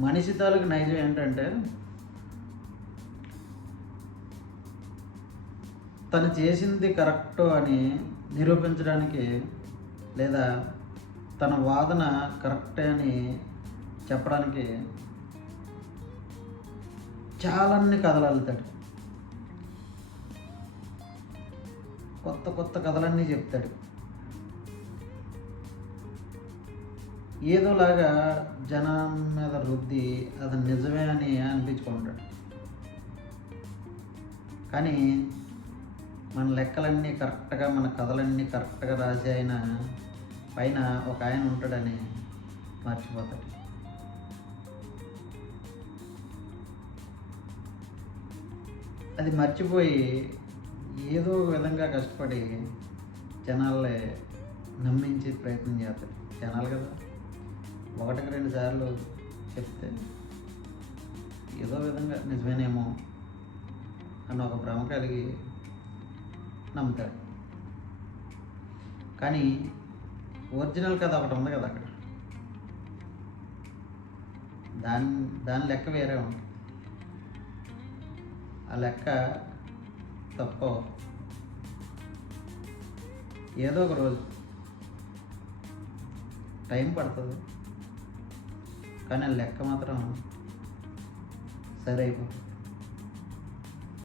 మనిషి తాలూకు నైజం ఏంటంటే తను చేసింది కరెక్ట్ అని నిరూపించడానికి లేదా తన వాదన కరెక్టే అని చెప్పడానికి చాలాన్ని కథలు అల్లుతాడు కొత్త కొత్త కథలన్నీ చెప్తాడు. ఏదోలాగా జనం మీద రుద్ది అది నిజమే అని అనిపించుకుంటాడు. కానీ మన లెక్కలన్నీ కరెక్ట్గా మన కథలన్నీ కరెక్ట్గా రాసి ఆయన పైన ఒక ఆయన ఉంటాడని మర్చిపోతాడు. అది మర్చిపోయి ఏదో ఒక విధంగా కష్టపడి జనాల్ని నమ్మించే ప్రయత్నం చేస్తాడు. జనాలు కదా? ఒకటికి రెండు సార్లు చెప్తే ఏదో విధంగా నిజమేనేమో అన్న ఒక భ్రమ కలిగి నమ్ముతాడు కానీ ఒరిజినల్ కథ ఒకటి ఉంది కదా అక్కడ. దాని దాని లెక్క వేరే ఉంటుంది. ఆ లెక్క తప్ప? ఏదో ఒక రోజు. టైం పడుతుంది. కానీ ఆ లెక్క మాత్రం సరి అయిపోతుంది